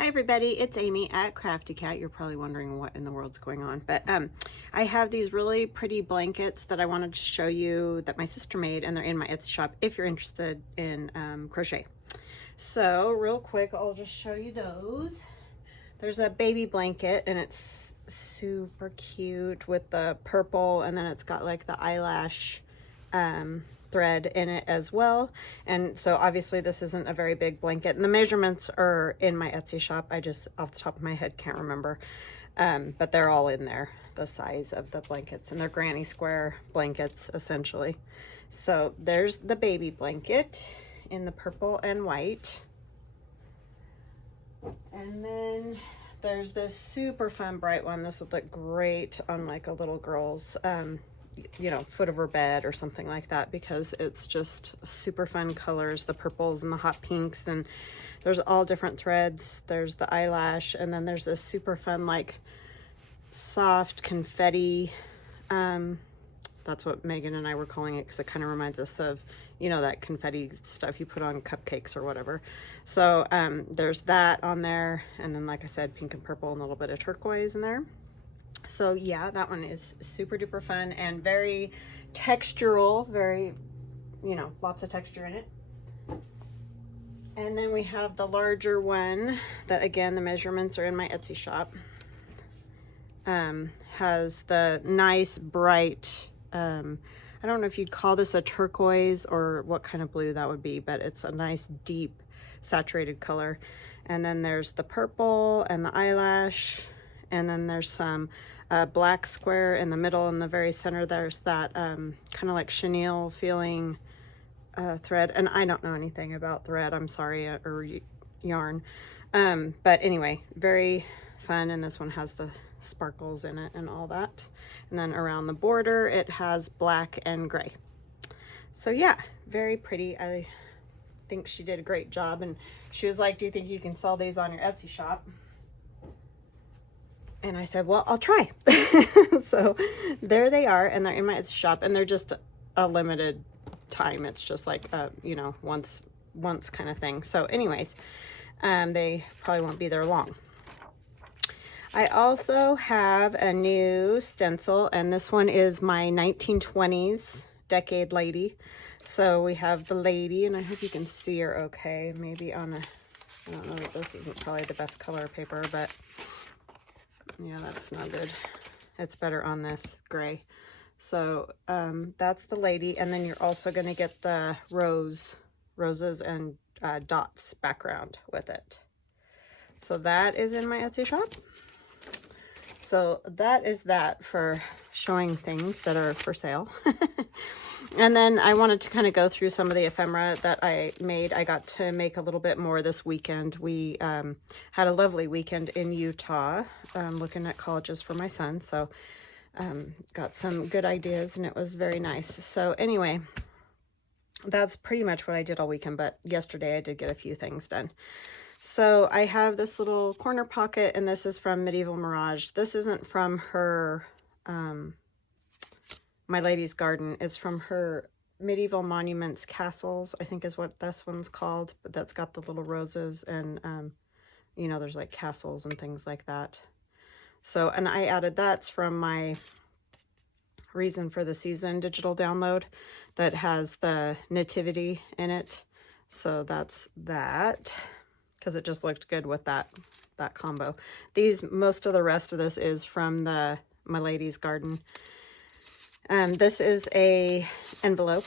Hi everybody, it's Amy at Crafty Cat. You're probably wondering what in the world's going on, but I have these really pretty blankets that I wanted to show you that my sister made, and they're in my Etsy shop if you're interested in crochet. So real quick, I'll just show you those. There's a baby blanket and it's super cute with the purple, and then it's got like the eyelash thread in it as well. And so obviously this isn't a very big blanket, and the measurements are in my Etsy shop. I just off the top of my head can't remember, but they're all in there, the size of the blankets, and they're granny square blankets essentially. So there's the baby blanket in the purple and white, and then there's this super fun bright one. This would look great on like a little girl's you know, foot of her bed or something like that, because it's just super fun colors, the purples and the hot pinks, and there's all different threads. There's the eyelash, and then there's this super fun like soft confetti, that's what Megan and I were calling it, because it kind of reminds us of, you know, that confetti stuff you put on cupcakes or whatever. So there's that on there, and then like I said, pink and purple and a little bit of turquoise in there. So yeah, that one is super duper fun and very textural, very, you know, lots of texture in it. And then we have the larger one that, again, the measurements are in my Etsy shop. Has the nice bright, I don't know if you'd call this a turquoise or what kind of blue that would be, but it's a nice deep saturated color. And then there's the purple and the eyelash, and then there's some black square in the middle. In the very center there's that kind of like chenille feeling thread, and I don't know anything about thread, I'm sorry, or yarn, but anyway, very fun. And this one has the sparkles in it and all that, and then around the border it has black and gray. So yeah, very pretty. I think she did a great job, and she was like, do you think you can sell these on your Etsy shop? And I said, well, I'll try. So there they are, and they're in my Etsy shop, and they're just a limited time. It's just like, you know, once kind of thing. So anyways, they probably won't be there long. I also have a new stencil, and this one is my 1920s decade lady. So we have the lady, and I hope you can see her okay. Maybe on a, I don't know, this isn't probably the best color paper, but yeah, that's not good. It's better on this gray. So that's the lady, and then you're also going to get the roses and dots background with it. So that is in my Etsy shop. So that is that for showing things that are for sale. And then I wanted to kind of go through some of the ephemera that I made. I got to make a little bit more this weekend. We had a lovely weekend in Utah, looking at colleges for my son. So got some good ideas, and it was very nice. So anyway, that's pretty much what I did all weekend, but yesterday I did get a few things done. So I have this little corner pocket, and this is from Medieval Mirage. This isn't from her My Lady's Garden. It's from her Medieval Monuments Castles, I think is what this one's called, but that's got the little roses, and you know, there's like castles and things like that. So, and I added, that's from my Reason for the Season digital download that has the nativity in it. So that's that, because it just looked good with that combo. Most of the rest of this is from the My Lady's Garden. This is a envelope,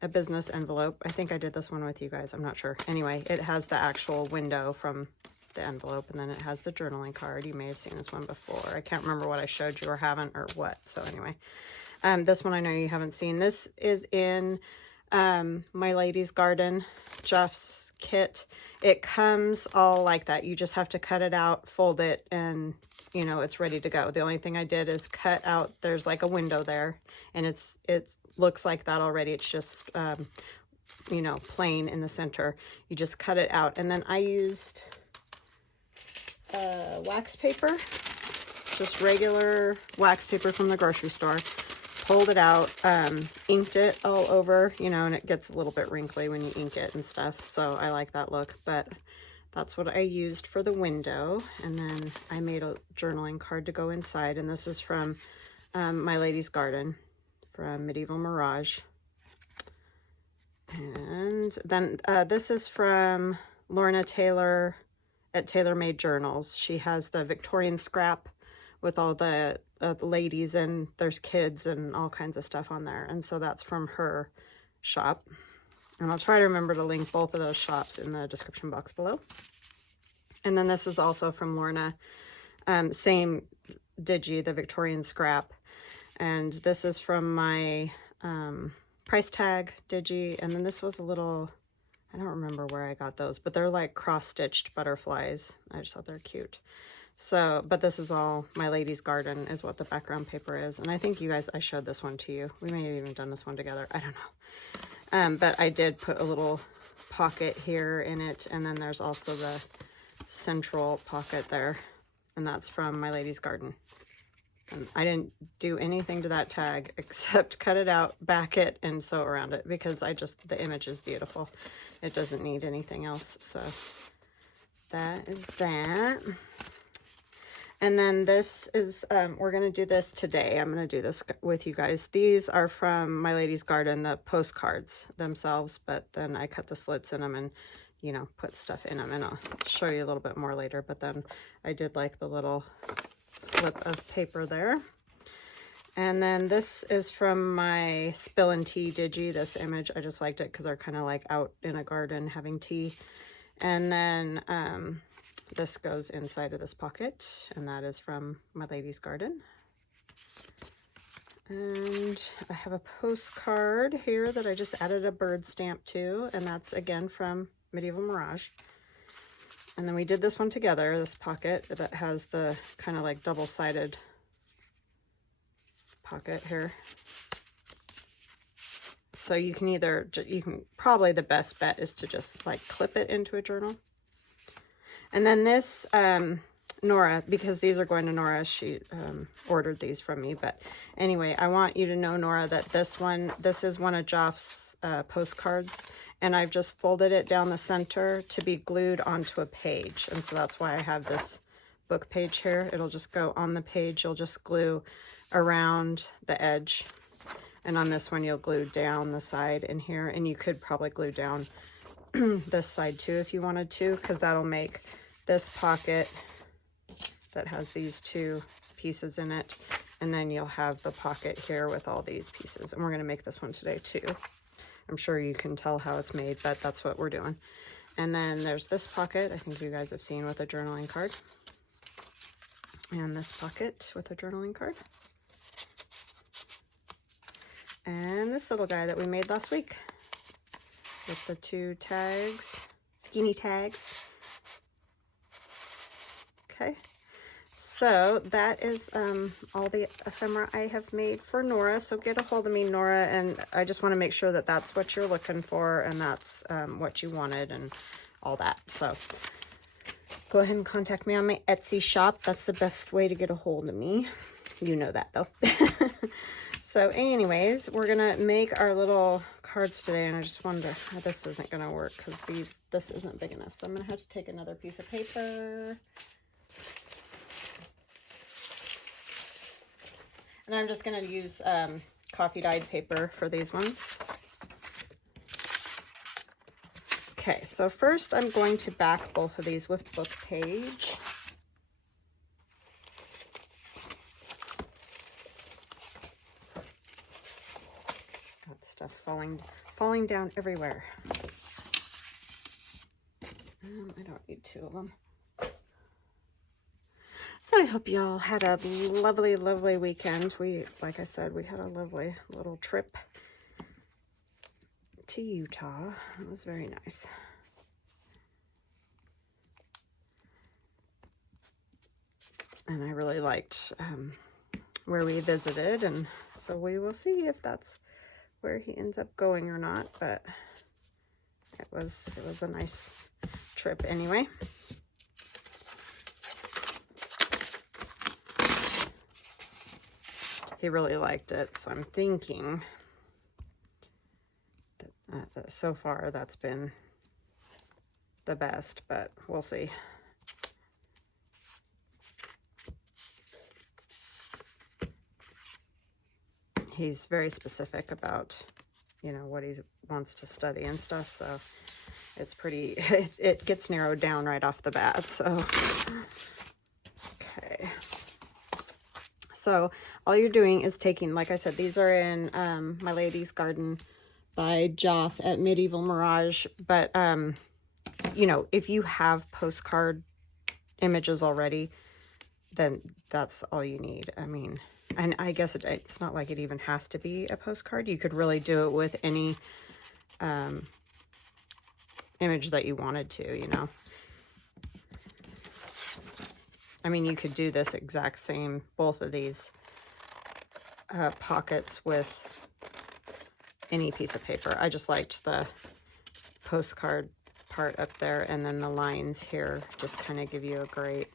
a business envelope. I think I did this one with you guys, I'm not sure. Anyway, it has the actual window from the envelope, and then it has the journaling card. You may have seen this one before. I can't remember what I showed you or haven't, or what. So anyway, this one I know you haven't seen. This is in My Lady's Garden, Jeff's kit. It comes all like that. You just have to cut it out, fold it, and you know, it's ready to go. The only thing I did is cut out, there's like a window there, and it looks like that already. It's just you know, plain in the center. You just cut it out, and then I used wax paper, just regular wax paper from the grocery store. Pulled it out, inked it all over, you know, and it gets a little bit wrinkly when you ink it and stuff, so I like that look. But that's what I used for the window. And then I made a journaling card to go inside. And this is from My Lady's Garden from Medieval Mirage. And then this is from Lorna Taylor at Tailor Made Journals. She has the Victorian scrap with all the ladies, and there's kids and all kinds of stuff on there. And so that's from her shop. And I'll try to remember to link both of those shops in the description box below. And then this is also from Lorna. Same digi, the Victorian scrap. And this is from my price tag digi. And then this was a little, I don't remember where I got those, but they're like cross-stitched butterflies. I just thought they're cute. So, but this is all My Lady's Garden is what the background paper is. And I think you guys, I showed this one to you. We may have even done this one together. I don't know. But I did put a little pocket here in it. And then there's also the central pocket there. And that's from My Lady's Garden. And I didn't do anything to that tag except cut it out, back it, and sew around it because the image is beautiful. It doesn't need anything else. So that is that. And then this is, we're going to do this today. I'm going to do this with you guys. These are from My Lady's Garden, the postcards themselves, but then I cut the slits in them and, you know, put stuff in them. And I'll show you a little bit more later. But then I did like the little flip of paper there. And then this is from my Spill and Tea digi, this image. I just liked it because they're kind of like out in a garden having tea. And then this goes inside of this pocket, and that is from My Lady's Garden. And I have a postcard here that I just added a bird stamp to, and that's again from Medieval Mirage. And then we did this one together, this pocket that has the kind of like double-sided pocket here. So you can probably the best bet is to just like clip it into a journal. And then this, Nora, because these are going to Nora, she ordered these from me. But anyway, I want you to know, Nora, that this is one of Joff's postcards. And I've just folded it down the center to be glued onto a page. And so that's why I have this book page here. It'll just go on the page. You'll just glue around the edge. And on this one, you'll glue down the side in here. And you could probably glue down this side too if you wanted to, because that'll make this pocket that has these two pieces in it, and then you'll have the pocket here with all these pieces. And we're going to make this one today too. I'm sure you can tell how it's made, but that's what we're doing. And then there's this pocket I think you guys have seen with a journaling card, and this pocket with a journaling card, and this little guy that we made last week with the two tags, skinny tags. Okay, so that is all the ephemera I have made for Nora. So get a hold of me, Nora, and I just want to make sure that that's what you're looking for and that's what you wanted and all that. So go ahead and contact me on my Etsy shop. That's the best way to get a hold of me. You know that though. So anyways, we're gonna make our little cards today, and I just wonder how this isn't gonna work because this isn't big enough. So I'm gonna have to take another piece of paper. And I'm just gonna use coffee dyed paper for these ones. Okay, so first I'm going to back both of these with book page. Stuff falling down everywhere. I don't need two of them. So I hope y'all had a lovely, lovely weekend. Like I said, we had a lovely little trip to Utah. It was very nice. And I really liked where we visited, and so we will see if that's where he ends up going or not, but it was a nice trip anyway. He really liked it, so I'm thinking that so far that's been the best, but we'll see. He's very specific about, you know, what he wants to study and stuff, so it's pretty, it gets narrowed down right off the bat, so. Okay. So all you're doing is taking, like I said, these are in My Lady's Garden by Joff at Medieval Mirage, but, you know, if you have postcard images already, then that's all you need. I mean, and I guess it's not like it even has to be a postcard. You could really do it with any image that you wanted to, you know. I mean, you could do this exact same, both of these pockets with any piece of paper. I just liked the postcard part up there, and then the lines here just kind of give you a great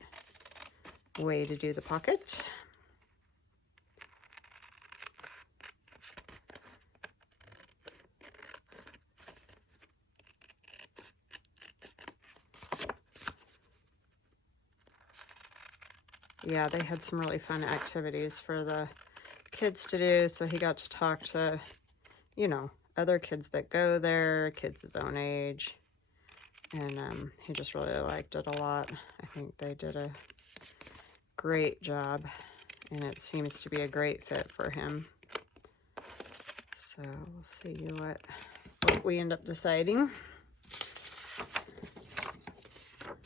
way to do the pocket. Yeah, they had some really fun activities for the kids to do, so he got to talk to, you know, other kids that go there, kids his own age, and he just really liked it a lot. I think they did a great job, and it seems to be a great fit for him. So we'll see what we end up deciding.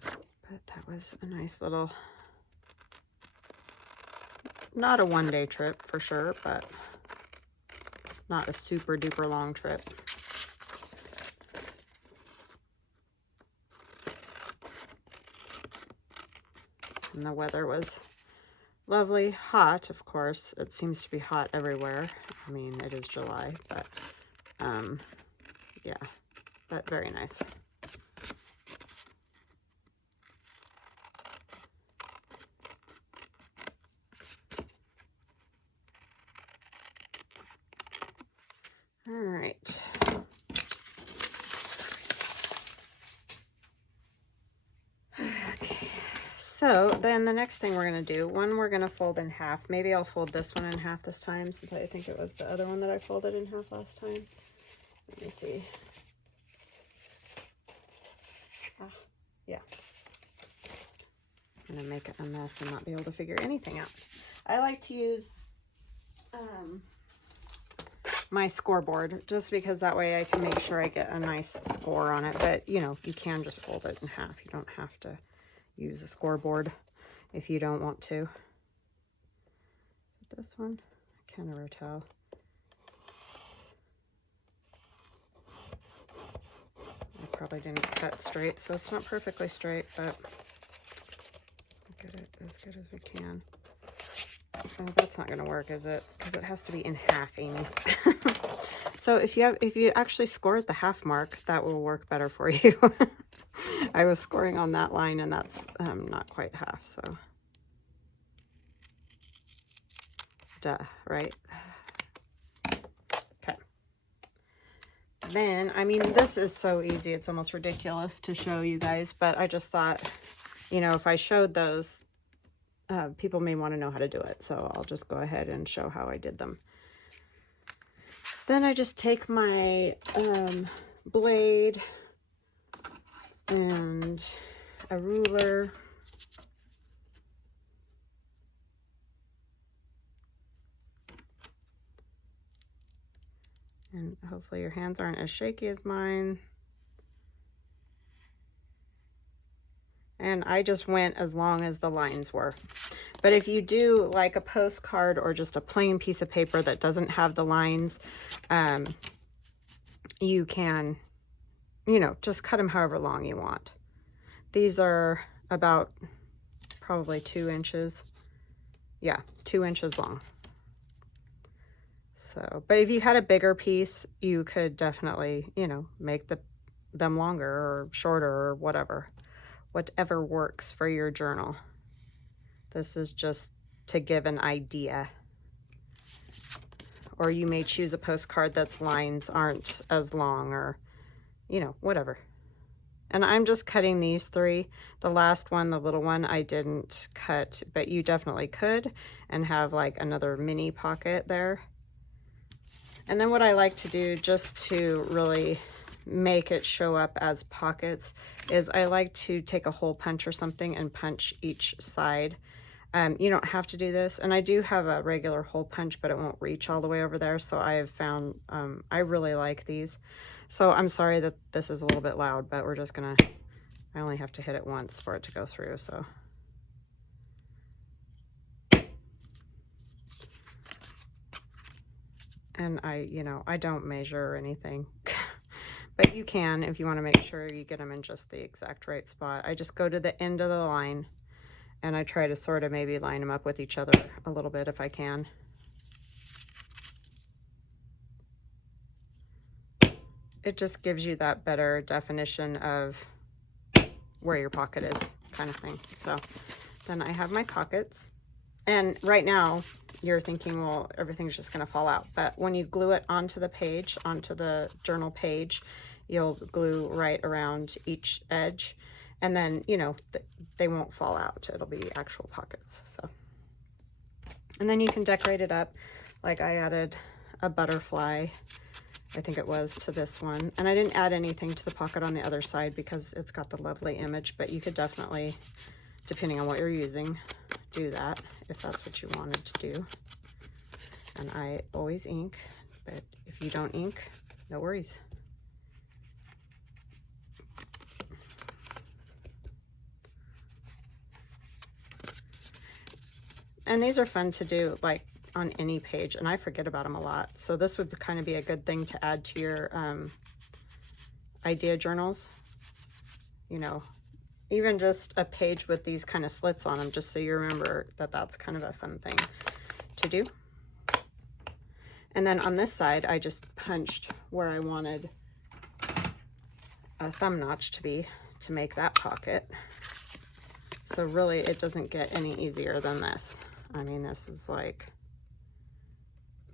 But that was a nice little, not a one-day trip for sure, but not a super duper long trip. And the weather was lovely, hot, of course. It seems to be hot everywhere. I mean, it is July, but yeah, but very nice. All right. Okay. So then the next thing we're going to do, one we're going to fold in half. Maybe I'll fold this one in half this time, since I think it was the other one that I folded in half last time. Let me see. Yeah. I'm going to make a mess and not be able to figure anything out. I like to use my scoreboard, just because that way I can make sure I get a nice score on it. But, you know, you can just fold it in half. You don't have to use a scoreboard if you don't want to. Is it this one? I can't ever tell. I probably didn't cut straight, so it's not perfectly straight, but we'll get it as good as we can. Oh, that's not going to work, is it? Because it has to be in halving. So if you actually score at the half mark, that will work better for you. I was scoring on that line, and that's not quite half, so. Duh, right? Okay. Then, I mean, this is so easy, it's almost ridiculous to show you guys, but I just thought, you know, if I showed those, people may want to know how to do it, so I'll just go ahead and show how I did them. Then I just take my blade and a ruler, and hopefully your hands aren't as shaky as mine. And I just went as long as the lines were. But if you do like a postcard or just a plain piece of paper that doesn't have the lines, you can, you know, just cut them however long you want. These are about probably 2 inches. Yeah, 2 inches long. So, but if you had a bigger piece, you could definitely, you know, make them longer or shorter or whatever works for your journal. This is just to give an idea. Or you may choose a postcard that's lines aren't as long, or, you know, whatever. And I'm just cutting these 3. The last one, the little one, I didn't cut, but you definitely could and have like another mini pocket there. And then what I like to do, just to really make it show up as pockets, is I like to take a hole punch or something and punch each side. You don't have to do this, and I do have a regular hole punch, but it won't reach all the way over there, so I have found I really like these. So I'm sorry that this is a little bit loud, but we're just gonna, I only have to hit it once for it to go through, so. And I don't measure or anything, but you can if you want to make sure you get them in just the exact right spot. I just go to the end of the line and I try to sort of maybe line them up with each other a little bit if I can. It just gives you that better definition of where your pocket is, kind of thing. So then I have my pockets, and right now you're thinking, well, everything's just going to fall out. But when you glue it onto the page, onto the journal page, you'll glue right around each edge, and then, they won't fall out. It'll be actual pockets. So, and then you can decorate it up. Like I added a butterfly, I think it was, to this one. And I didn't add anything to the pocket on the other side because it's got the lovely image, but you could definitely, depending on what you're using, do that if that's what you wanted to do. And I always ink, but if you don't ink, no worries. And these are fun to do like on any page, and I forget about them a lot. So this would kind of be a good thing to add to your idea journals. Even just a page with these kind of slits on them, just so you remember that that's kind of a fun thing to do. And then on this side, I just punched where I wanted a thumb notch to be to make that pocket. So really, it doesn't get any easier than this. I mean, this is like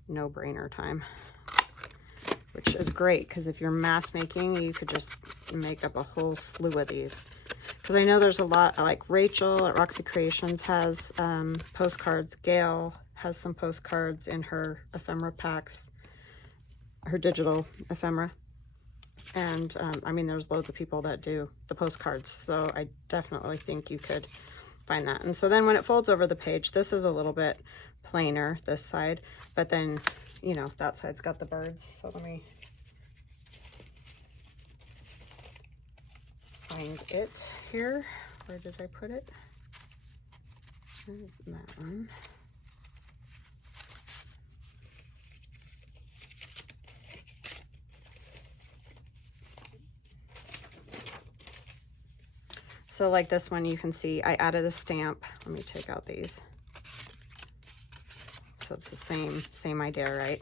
no-brainer time, which is great because if you're mass making, you could just make up a whole slew of these. Because I know there's a lot, like Rachel at Roxy Creations has postcards. Gail has some postcards in her ephemera packs, her digital ephemera. And I mean, there's loads of people that do the postcards, so I definitely think you could find that. And so then when it folds over the page, this is a little bit plainer, this side, but then, that side's got the birds. So let me find it here. Where did I put it? There's that one. So like this one, you can see I added a stamp. Let me take out these. So it's the same idea, right?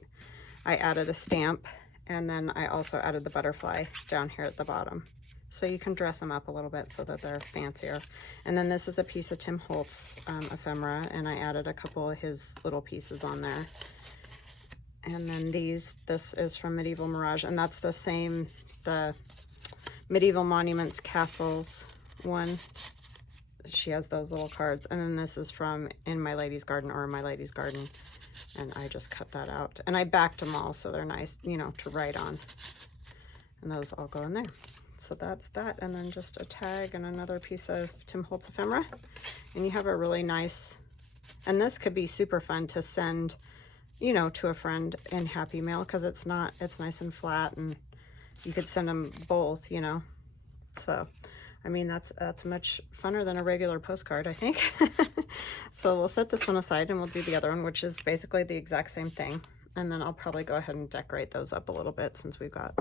I added a stamp, and then I also added the butterfly down here at the bottom. So you can dress them up a little bit so that they're fancier. And then this is a piece of Tim Holtz ephemera, and I added a couple of his little pieces on there. And then this is from Medieval Mirage, and that's the same, the Medieval Monuments Castles one. She has those little cards. And then this is from In My Lady's Garden, or My Lady's Garden, and I just cut that out, and I backed them all so they're nice, to write on, and those all go in there. So that's that. And then just a tag and another piece of Tim Holtz ephemera, and you have a really nice, and this could be super fun to send to a friend in Happy Mail, because it's nice and flat, and you could send them both, so I mean, that's much funner than a regular postcard, I think. So we'll set this one aside and we'll do the other one, which is basically the exact same thing. And then I'll probably go ahead and decorate those up a little bit since we've got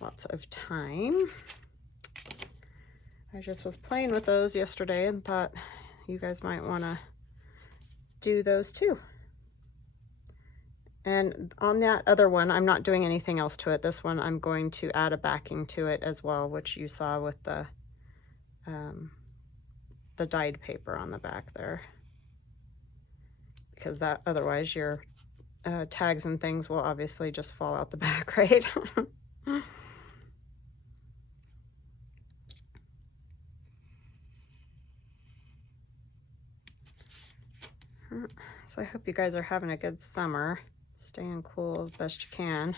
lots of time. I just was playing with those yesterday and thought you guys might want to do those too. And on that other one, I'm not doing anything else to it. This one, I'm going to add a backing to it as well, which you saw with the dyed paper on the back there, because that otherwise your tags and things will obviously just fall out the back, right? So I hope you guys are having a good summer, staying cool as best you can,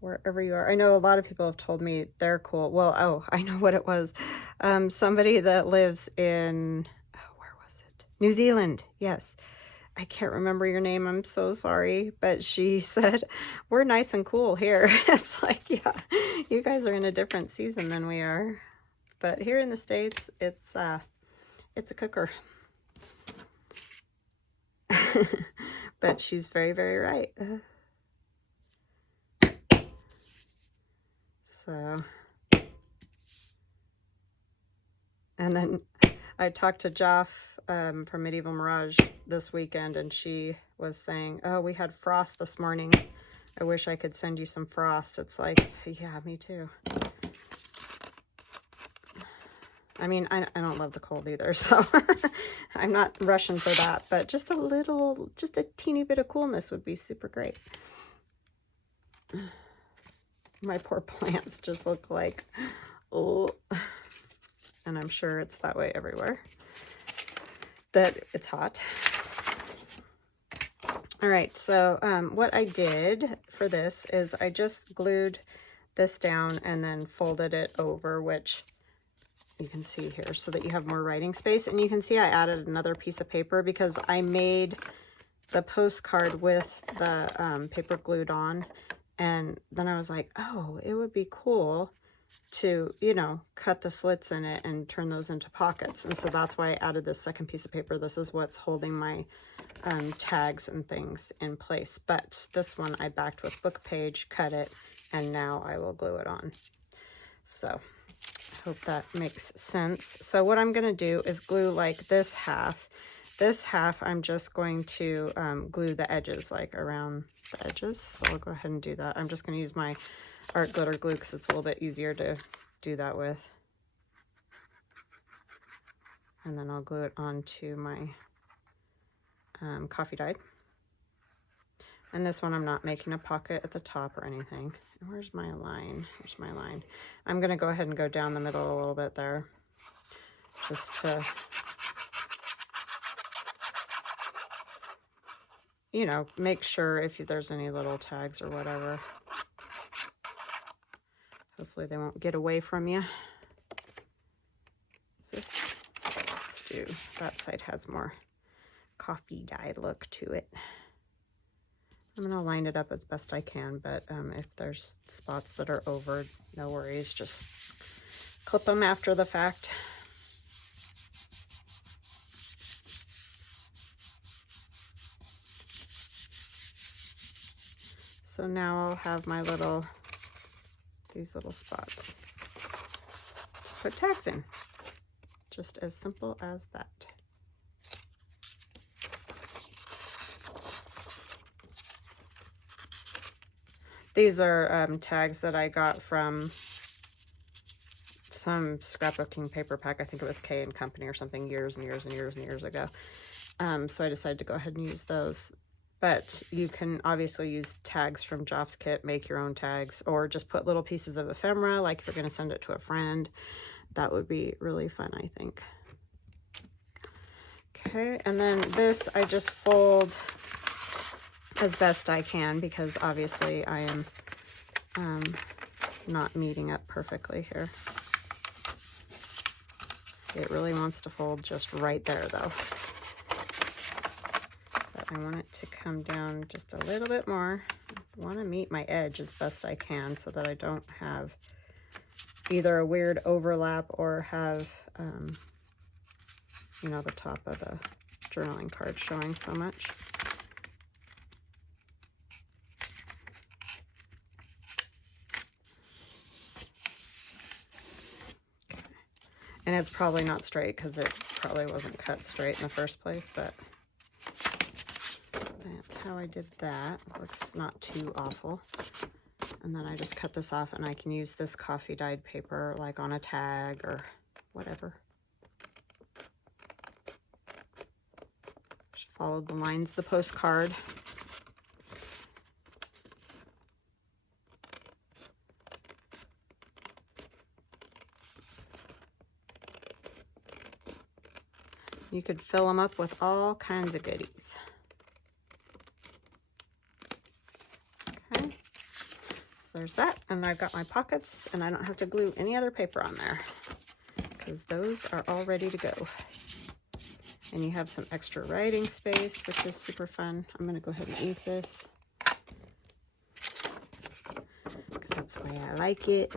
wherever you are. I know a lot of people have told me they're cool. Well, oh, I know what it was. Somebody that lives in, oh, where was it? New Zealand, yes. I can't remember your name, I'm so sorry, but she said, we're nice and cool here. It's like, yeah, you guys are in a different season than we are. But here in the States, it's a cooker. But she's very, very right. So, and then I talked to Joff from Medieval Mirage this weekend, and she was saying, oh, we had frost this morning. I wish I could send you some frost. It's like, yeah, me too. I mean, I don't love the cold either, so I'm not rushing for that, but just a teeny bit of coolness would be super great. My poor plants just look like, oh, and I'm sure it's that way everywhere, that it's hot. All right, so what I did for this is I just glued this down and then folded it over, which you can see here, so that you have more writing space. And you can see I added another piece of paper because I made the postcard with the paper glued on, and then I was like, oh, it would be cool to, you know, cut the slits in it and turn those into pockets. And so that's why I added this second piece of paper. This is what's holding my tags and things in place. But this one I backed with book page, cut it, and now I will glue it on. So I hope that makes sense. So what I'm going to do is glue like this half. This half I'm just going to glue the edges, like around the edges. So I'll go ahead and do that. I'm just going to use my art glitter glue because it's a little bit easier to do that with. And then I'll glue it onto my coffee dyed. And this one I'm not making a pocket at the top or anything. Where's my line? Here's my line. I'm going to go ahead and go down the middle a little bit there, just to, you know, make sure if there's any little tags or whatever. Hopefully they won't get away from you. Let's do, that side has more coffee dye look to it. I'm going to line it up as best I can, but if there's spots that are over, no worries, just clip them after the fact. So now I'll have my little, these little spots to put tags in. Just as simple as that. These are tags that I got from some scrapbooking paper pack. I think it was K and Company or something years and years and years and years ago. So I decided to go ahead and use those. But you can obviously use tags from Joff's kit, make your own tags, or just put little pieces of ephemera, like if you're going to send it to a friend. That would be really fun, I think. Okay, and then this I just fold as best I can because obviously I am not meeting up perfectly here. It really wants to fold just right there though. But I want it to come down just a little bit more. I want to meet my edge as best I can so that I don't have either a weird overlap or have, you know, the top of the journaling card showing so much. Okay. And it's probably not straight because it probably wasn't cut straight in the first place, but that's how I did that. It looks not too awful. And then I just cut this off and I can use this coffee dyed paper like on a tag or whatever. Just follow the lines of the postcard. You could fill them up with all kinds of goodies. Okay, so there's that. And I've got my pockets, and I don't have to glue any other paper on there because those are all ready to go. And you have some extra writing space, which is super fun. I'm going to go ahead and ink this because that's the way I like it.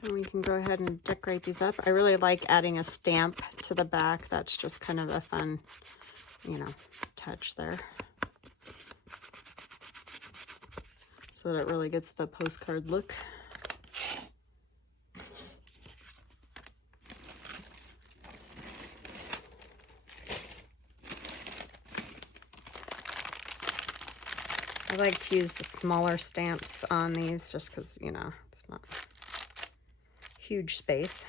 And we can go ahead and decorate these up. I really like adding a stamp to the back. That's just kind of a fun, you know, touch there. So that it really gets the postcard look. I like to use the smaller stamps on these just because, you know, it's not huge space.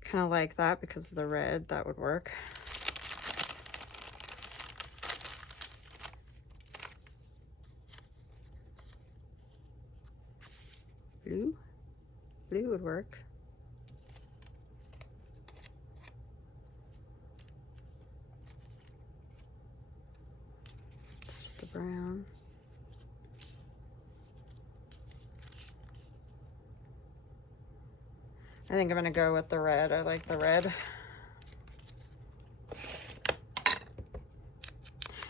Kind of like that because of the red, that would work. Blue would work. Just the brown. I think I'm going to go with the red. I like the red.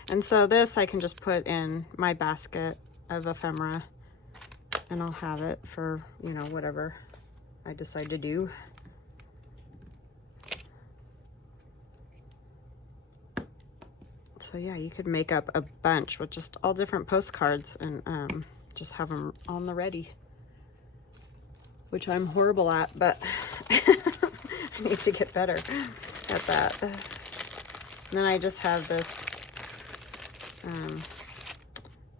And so this I can just put in my basket of ephemera, and I'll have it for, you know, whatever I decide to do. So yeah, you could make up a bunch with just all different postcards and just have them on the ready. Which I'm horrible at, but I need to get better at that. And then I just have this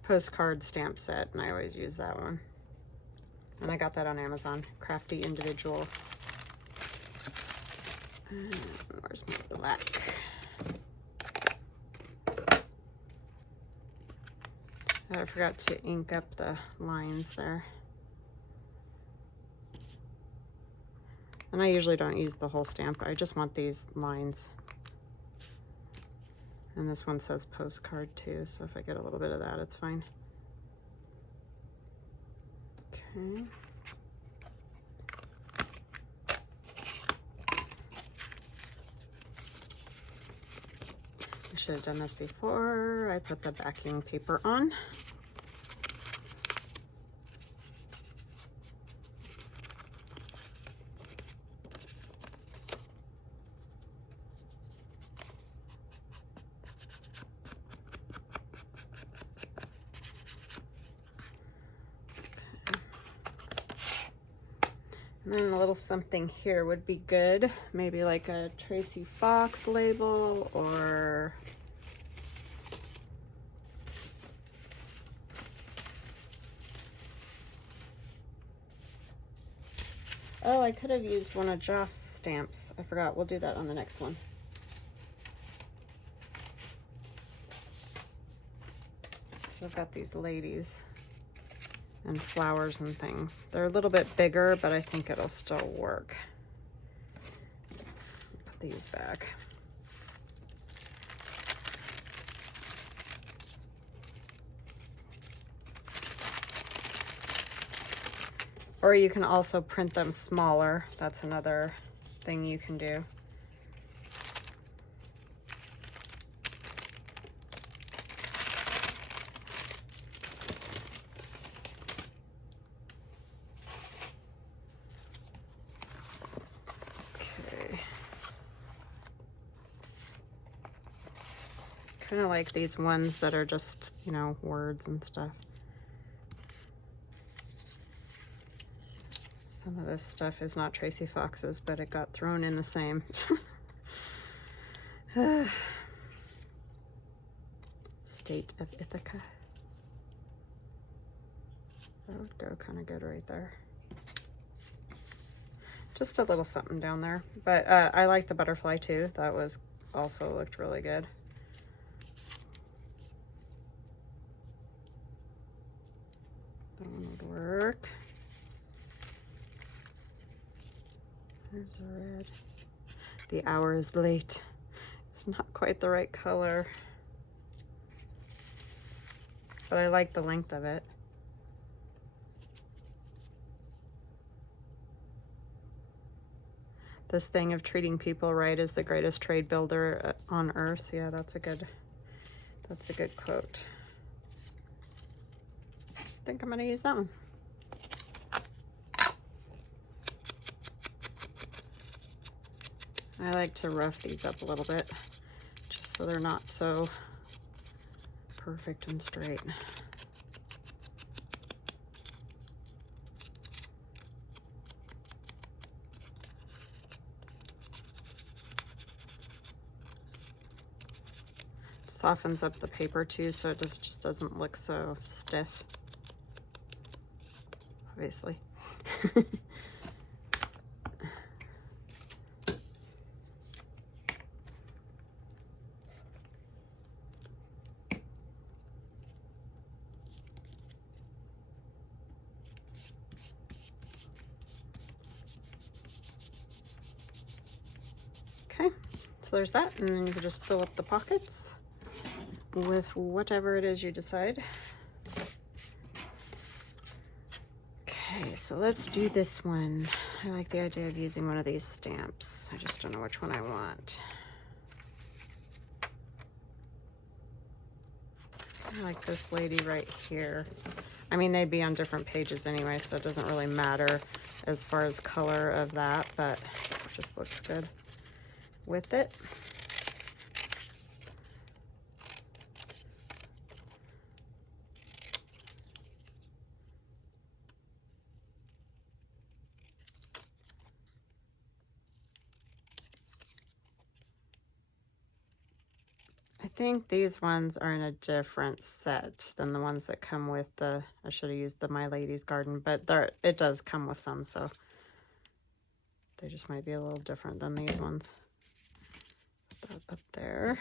postcard stamp set, and I always use that one. And I got that on Amazon, Crafty Individual. And where's my black? I forgot to ink up the lines there. And I usually don't use the whole stamp. I just want these lines. And this one says postcard too, so if I get a little bit of that, it's fine. Okay. I should have done this before I put the backing paper on. And then a little something here would be good. Maybe like a Tracy Fox label, or oh, I could have used one of Joff's stamps. I forgot. We'll do that on the next one. I've got these ladies and flowers and things. They're a little bit bigger, but I think it'll still work. Put these back. Or you can also print them smaller. That's another thing you can do. Kind of like these ones that are just, you know, words and stuff. Some of this stuff is not Tracy Fox's, but it got thrown in the same. State of Ithaca. That would go kind of good right there. Just a little something down there. But I like the butterfly too. That was also looked really good. That one would work. There's a red. The hour is late. It's not quite the right color. But I like the length of it. This thing of treating people right is the greatest trade builder on earth. Yeah, that's a good quote. I think I'm gonna use that one. I like to rough these up a little bit, just so they're not so perfect and straight. Softens up the paper too, so it just doesn't look so stiff, obviously. Okay, so there's that, and then you can just fill up the pockets with whatever it is you decide. Okay, so let's do this one. I like the idea of using one of these stamps. I just don't know which one I want. I like this lady right here. I mean, they'd be on different pages anyway, so it doesn't really matter as far as color of that, but it just looks good with it. I think these ones are in a different set than the ones that come with the, I should have used the My Lady's Garden, but it does come with some, so they just might be a little different than these ones. Put that up there.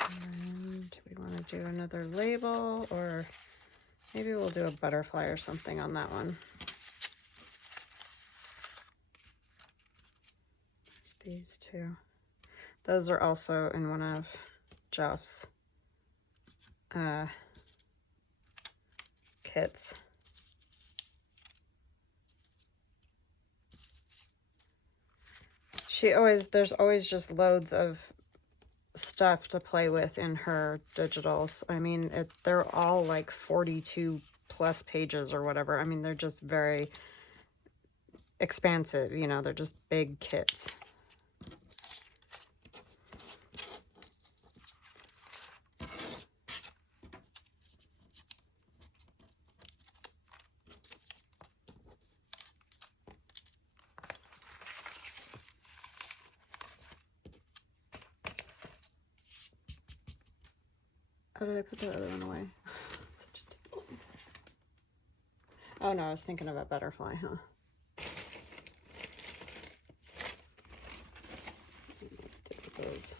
And we want to do another label, or maybe we'll do a butterfly or something on that one. There's these two. Those are also in one of Jeff's kits. There's always just loads of stuff to play with in her digitals. I mean, they're all like 42 plus pages or whatever. I mean, they're just very expansive, you know, they're just big kits. How did I put the other one away? Oh no, I was thinking of a butterfly, huh? Those.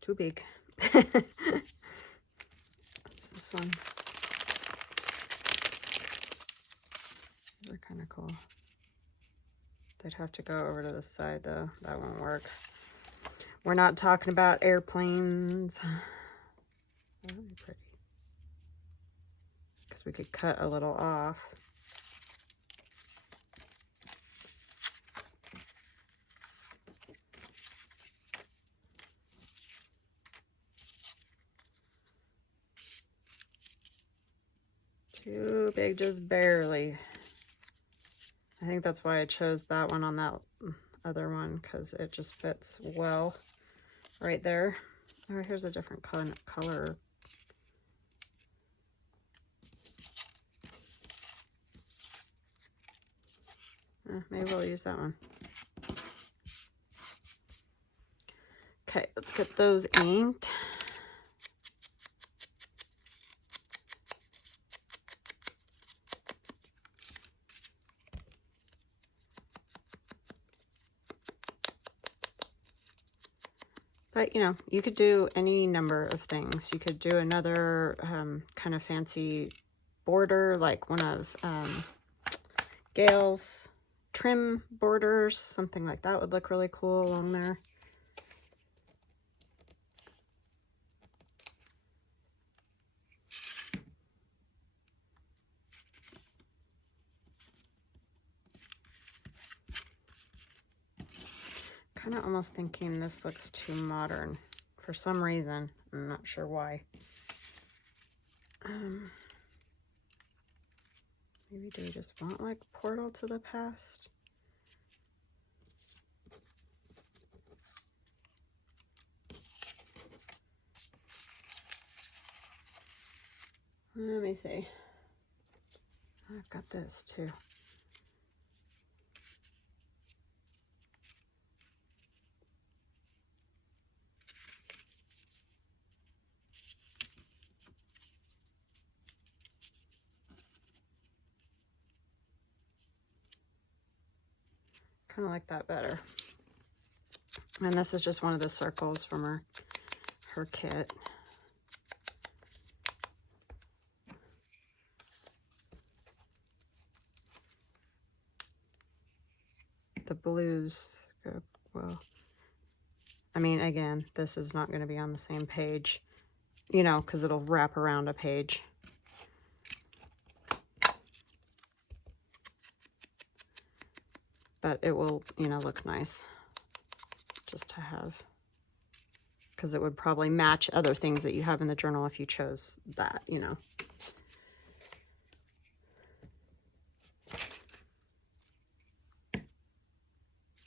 Too big. What's this one? These are kind of cool. They'd have to go over to the side though. That won't work. We're not talking about airplanes. That would be pretty. Because we could cut a little off. Too big, just barely. I think that's why I chose that one on that other one, because it just fits well right there. Oh, here's a different color. Maybe we'll use that one. Okay, let's get those inked. But, you know, you could do any number of things. You could do another kind of fancy border, like one of Gail's trim borders. Something like that would look really cool along there. Kind of almost thinking this looks too modern for some reason. I'm not sure why. Maybe do we just want like Portal to the Past? Let me see. I've got this too. Kind of like that better. And this is just one of the circles from her kit. The blues go well. I mean, again, this is not going to be on the same page, you know, because it'll wrap around a page. But it will, you know, look nice just to have, because it would probably match other things that you have in the journal if you chose that, you know.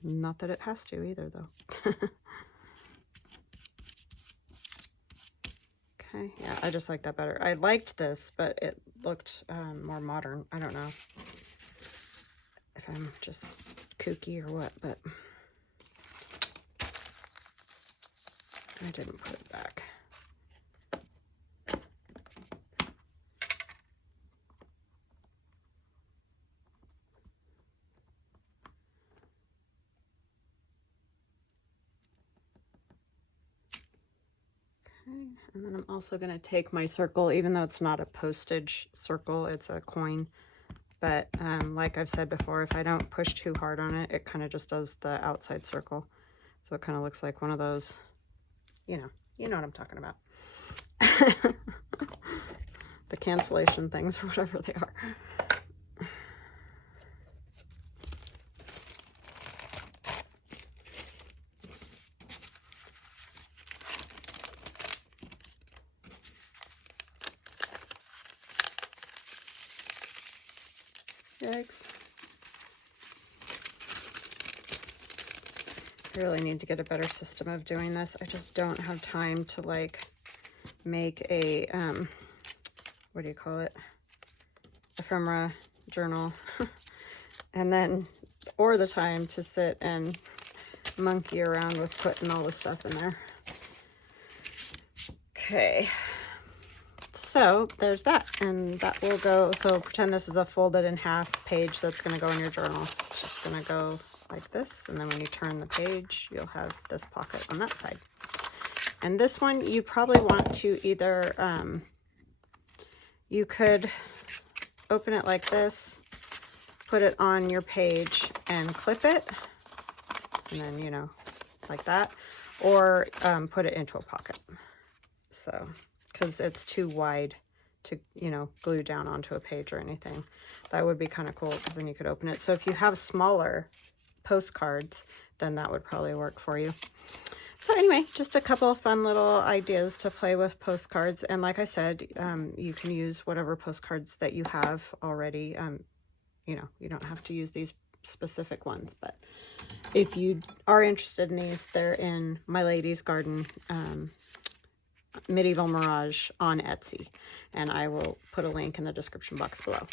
Not that it has to either, though. Okay, yeah, I just like that better. I liked this, but it looked more modern. I don't know if I'm just kooky or what, but I didn't put it back. And then I'm also going to take my circle, even though it's not a postage circle, it's a coin. But like I've said before, if I don't push too hard on it, it kind of just does the outside circle. So it kind of looks like one of those, you know what I'm talking about. The cancellation things or whatever they are. Yikes. I really need to get a better system of doing this. I just don't have time to like make a, what do you call it? Ephemera journal. And then, or the time to sit and monkey around with putting all the stuff in there. Okay. So there's that, and that will go, so pretend this is a folded in half page that's going to go in your journal. It's just going to go like this, and then when you turn the page, you'll have this pocket on that side. And this one, you probably want to either, you could open it like this, put it on your page and clip it, and then, you know, like that, or put it into a pocket. So, because it's too wide to, you know, glue down onto a page or anything. That would be kind of cool, because then you could open it. So if you have smaller postcards, then that would probably work for you. So anyway, just a couple of fun little ideas to play with postcards. And like I said, you can use whatever postcards that you have already. You know, you don't have to use these specific ones. But if you are interested in these, they're in My Lady's Garden, Medieval Mirage on Etsy, and I will put a link in the description box below.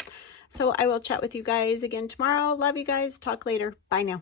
So I will chat with you guys again tomorrow. Love you guys. Talk later. Bye now.